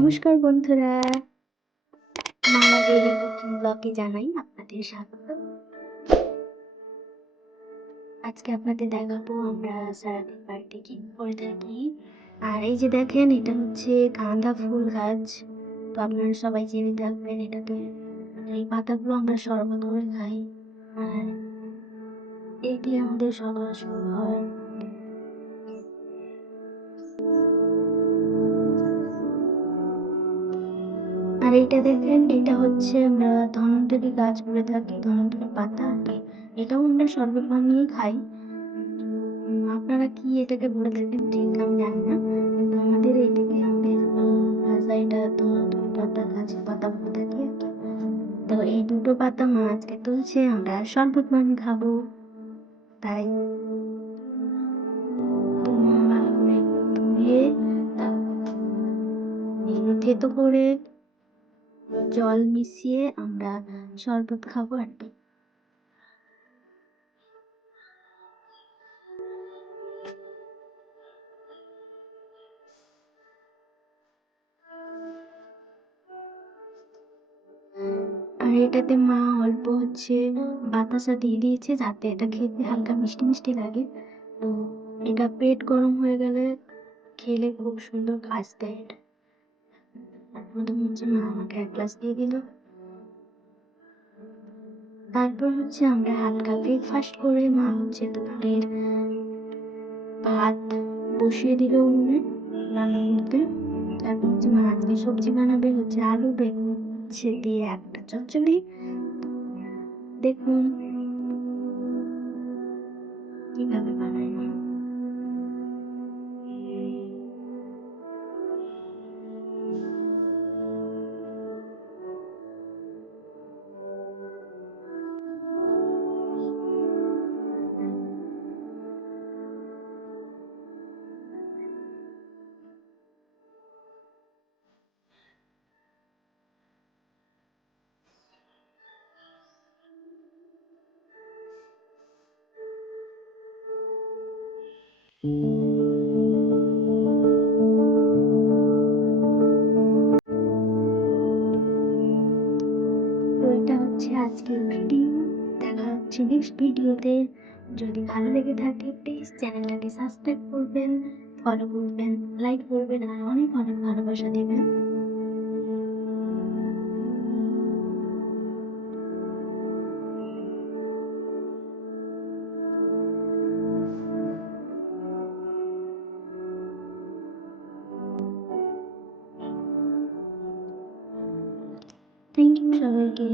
নমস্কার বন্ধুরা, আমাদের এই নতুন ব্লগে জানাই আপনাদের স্বাগত। আজকে আপনাদের দেখাবো আমরা সারাদিন বাড়িতে কি করে থাকি। আর এই যে দেখেন, এটা হচ্ছে গাঁদা ফুল গাছ। তো আপনারা সবাই জেনে থাকবেন এটাকে, এই পাতাগুলো আমরা শরবত করে খাই। আর এটি আমাদের সকাল শুরু হয়। আর এইটা দেখেন, এটা হচ্ছে আমরা ধন্বন্তরী গাছ বলে থাকি, ধন্বন্তরী পাতা। এটাও আমরা শরবত বানিয়ে খাই। আপনারা কি এটাকে বলে থাকেন ঠিক আমি জানি না, কিন্তু আমাদের এইদিকে আমাদের ভাষায় এটা ধন্বন্তরী পাতা গাছের পাতা বলে থাকি আর কি। তো এই দুটো পাতা মা আজকে তুলছে, আমরা শরবত বানিয়ে খাবো। তাই তো মা ভালো করে ধুয়ে থেতো করে জল মিশিয়ে আমরা শরবত খাবো আর কি। আর এটাতে মা অল্প হচ্ছে বাতাসা দিয়ে দিয়েছে, যাতে এটা খেতে হালকা মিষ্টি মিষ্টি লাগে। তো এটা পেট গরম হয়ে গেলে খেলে খুব সুন্দর কাজ দেয় এটা। প্রথম হচ্ছে মা আমাকে এক গ্লাস দিয়ে দিল। তারপর হচ্ছে আমরা হালকা ব্রেকফাস্ট করে মা হচ্ছে দুপুরের ভাত বসিয়ে দিল উনুনে রান্না করতে। তারপর হচ্ছে মা আজকে সবজি বানাবে, হচ্ছে আলু বেগুন হচ্ছে দিয়ে একটা চচ্চড়ি। দেখুন কিভাবে বানায় মা। তো এটা হচ্ছে আজকের ভিডিও, দেখা হচ্ছে নেক্সট ভিডিওতে। যদি ভালো লেগে থাকে প্লিজ চ্যানেলটাকে সাবস্ক্রাইব করবেন, ফলো করবেন, লাইক করবেন আর অনেক অনেক ভালোবাসা দেবেন। থ্যাংক ইউ সবাইকে।